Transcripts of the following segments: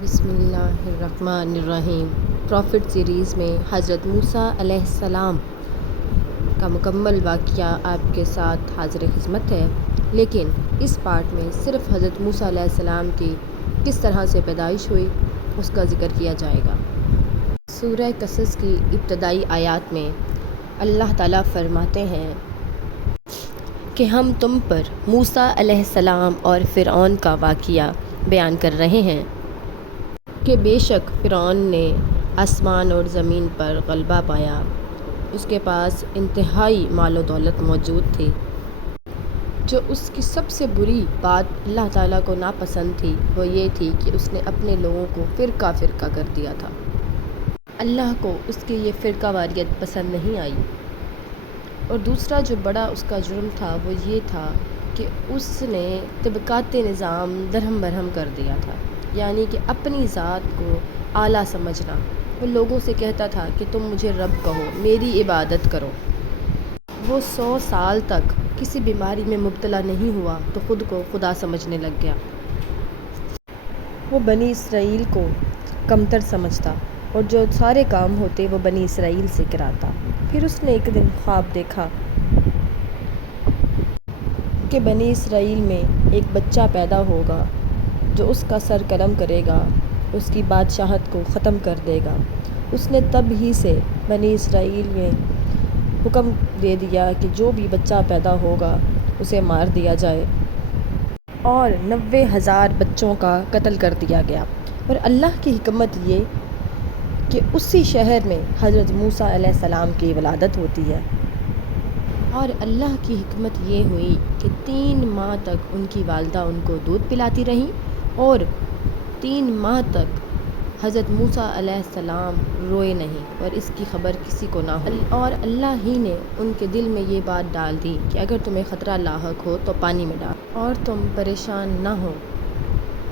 بسم اللہ الرحمن الرحیم۔ پروفٹ سیریز میں حضرت موسیٰ علیہ السلام کا مکمل واقعہ آپ کے ساتھ حاضر خدمت ہے، لیکن اس پارٹ میں صرف حضرت موسیٰ علیہ السلام کی کس طرح سے پیدائش ہوئی اس کا ذکر کیا جائے گا۔ سورہ قصص کی ابتدائی آیات میں اللہ تعالیٰ فرماتے ہیں کہ ہم تم پر موسیٰ علیہ السلام اور فرعون کا واقعہ بیان کر رہے ہیں کہ بے شک فرعون نے آسمان اور زمین پر غلبہ پایا۔ اس کے پاس انتہائی مال و دولت موجود تھی۔ جو اس کی سب سے بری بات اللہ تعالیٰ کو ناپسند تھی وہ یہ تھی کہ اس نے اپنے لوگوں کو فرقہ فرقہ کر دیا تھا۔ اللہ کو اس کی یہ فرقہ واریت پسند نہیں آئی، اور دوسرا جو بڑا اس کا جرم تھا وہ یہ تھا کہ اس نے طبقات نظام درہم برہم کر دیا تھا، یعنی کہ اپنی ذات کو اعلیٰ سمجھنا۔ وہ لوگوں سے کہتا تھا کہ تم مجھے رب کہو، میری عبادت کرو۔ وہ 100 سال تک کسی بیماری میں مبتلا نہیں ہوا تو خود کو خدا سمجھنے لگ گیا۔ وہ بنی اسرائیل کو کمتر سمجھتا اور جو سارے کام ہوتے وہ بنی اسرائیل سے کراتا۔ پھر اس نے ایک دن خواب دیکھا کہ بنی اسرائیل میں ایک بچہ پیدا ہوگا جو اس کا سر قلم کرے گا، اس کی بادشاہت کو ختم کر دے گا۔ اس نے تب ہی سے بنی اسرائیل میں حکم دے دیا کہ جو بھی بچہ پیدا ہوگا اسے مار دیا جائے، اور 90,000 بچوں کا قتل کر دیا گیا۔ اور اللہ کی حکمت یہ کہ اسی شہر میں حضرت موسیٰ علیہ السلام کی ولادت ہوتی ہے، اور اللہ کی حکمت یہ ہوئی کہ 3 ماہ تک ان کی والدہ ان کو دودھ پلاتی رہیں، اور 3 ماہ تک حضرت موسیٰ علیہ السلام روئے نہیں اور اس کی خبر کسی کو نہ ہو۔ اور اللہ ہی نے ان کے دل میں یہ بات ڈال دی کہ اگر تمہیں خطرہ لاحق ہو تو پانی میں ڈال، اور تم پریشان نہ ہو،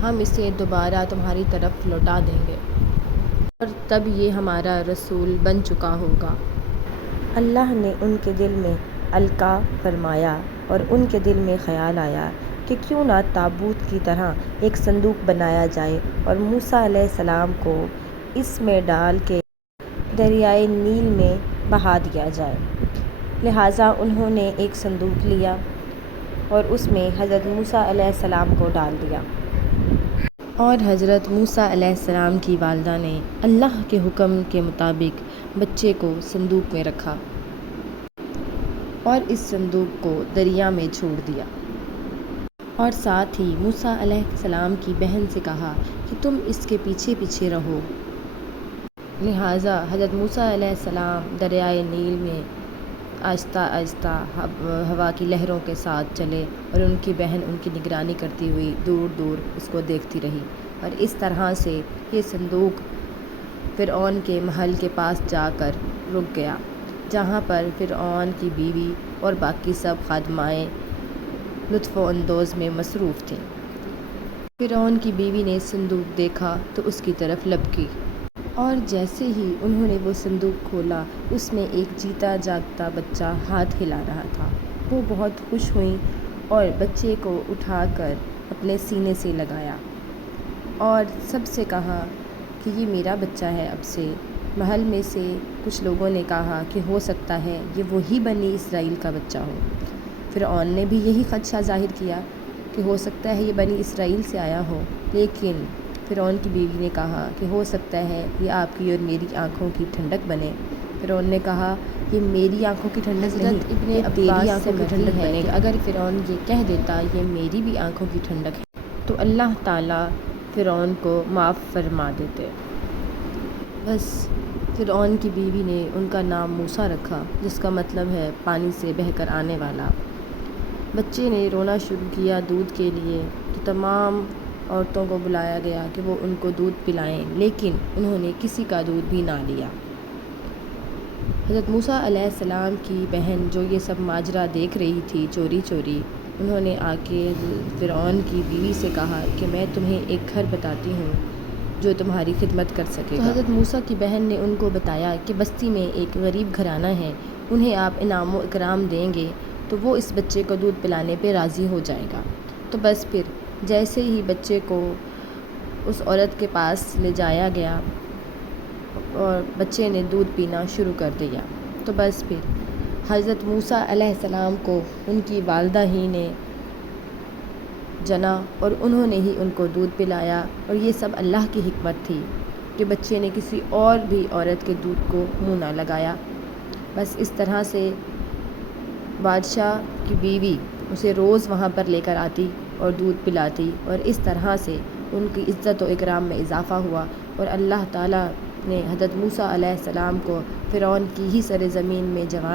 ہم اسے دوبارہ تمہاری طرف لوٹا دیں گے، اور تب یہ ہمارا رسول بن چکا ہوگا۔ اللہ نے ان کے دل میں القاء فرمایا، اور ان کے دل میں خیال آیا کہ کیوں نہ تابوت کی طرح ایک صندوق بنایا جائے اور موسیٰ علیہ السلام کو اس میں ڈال کے دریائے نیل میں بہا دیا جائے۔ لہٰذا انہوں نے ایک صندوق لیا اور اس میں حضرت موسیٰ علیہ السلام کو ڈال دیا، اور حضرت موسیٰ علیہ السلام کی والدہ نے اللہ کے حکم کے مطابق بچے کو صندوق میں رکھا اور اس صندوق کو دریا میں چھوڑ دیا، اور ساتھ ہی موسیٰ علیہ السلام کی بہن سے کہا کہ تم اس کے پیچھے پیچھے رہو۔ لہٰذا حضرت موسیٰ علیہ السلام دریائے نیل میں آہستہ آہستہ ہوا کی لہروں کے ساتھ چلے، اور ان کی بہن ان کی نگرانی کرتی ہوئی دور دور اس کو دیکھتی رہی، اور اس طرح سے یہ صندوق فرعون کے محل کے پاس جا کر رک گیا، جہاں پر فرعون کی بیوی اور باقی سب خادمائیں لطف و اندوز میں مصروف تھیں۔ فرعون کی بیوی نے صندوق دیکھا تو اس کی طرف لپکی، اور جیسے ہی انہوں نے وہ صندوق کھولا اس میں ایک جیتا جاگتا بچہ ہاتھ ہلا رہا تھا۔ وہ بہت خوش ہوئیں اور بچے کو اٹھا کر اپنے سینے سے لگایا، اور سب سے کہا کہ یہ میرا بچہ ہے اب سے۔ محل میں سے کچھ لوگوں نے کہا کہ ہو سکتا ہے یہ وہی بنی اسرائیل کا بچہ ہو۔ فرعون نے بھی یہی خدشہ ظاہر کیا کہ ہو سکتا ہے یہ بنی اسرائیل سے آیا ہو، لیکن فرعون کی بیوی نے کہا کہ ہو سکتا ہے یہ آپ کی اور میری آنکھوں کی ٹھنڈک بنے۔ فرعون نے کہا یہ میری آنکھوں کی ٹھنڈک نہیں، یہ تیری آنکھوں کی ٹھنڈک بنے گی۔ اگر فرعون یہ کہہ دیتا یہ میری بھی آنکھوں کی ٹھنڈک ہے تو اللہ تعالیٰ فرعون کو معاف فرما دیتے۔ بس فرعون کی بیوی نے ان کا نام موسیٰ رکھا، جس کا مطلب ہے پانی سے بہہ کر آنے والا۔ بچے نے رونا شروع کیا دودھ کے لیے، تو تمام عورتوں کو بلایا گیا کہ وہ ان کو دودھ پلائیں، لیکن انہوں نے کسی کا دودھ بھی نہ لیا۔ حضرت موسیٰ علیہ السلام کی بہن جو یہ سب ماجرا دیکھ رہی تھی چوری چوری، انہوں نے آ کے فرعون کی بیوی سے کہا کہ میں تمہیں ایک گھر بتاتی ہوں جو تمہاری خدمت کر سکے گا۔ تو حضرت موسیٰ کی بہن نے ان کو بتایا کہ بستی میں ایک غریب گھرانہ ہے، انہیں آپ انعام و اکرام دیں گے تو وہ اس بچے کو دودھ پلانے پہ راضی ہو جائے گا۔ تو بس پھر جیسے ہی بچے کو اس عورت کے پاس لے جایا گیا اور بچے نے دودھ پینا شروع کر دیا۔ تو بس پھر حضرت موسیٰ علیہ السلام کو ان کی والدہ ہی نے جنا اور انہوں نے ہی ان کو دودھ پلایا، اور یہ سب اللہ کی حکمت تھی کہ بچے نے کسی اور بھی عورت کے دودھ کو منہ نہ لگایا۔ بس اس طرح سے بادشاہ کی بیوی اسے روز وہاں پر لے کر آتی اور دودھ پلاتی، اور اس طرح سے ان کی عزت و اکرام میں اضافہ ہوا، اور اللہ تعالیٰ نے حضرت موسیٰ علیہ السلام کو فرعون کی ہی سرزمین میں جوان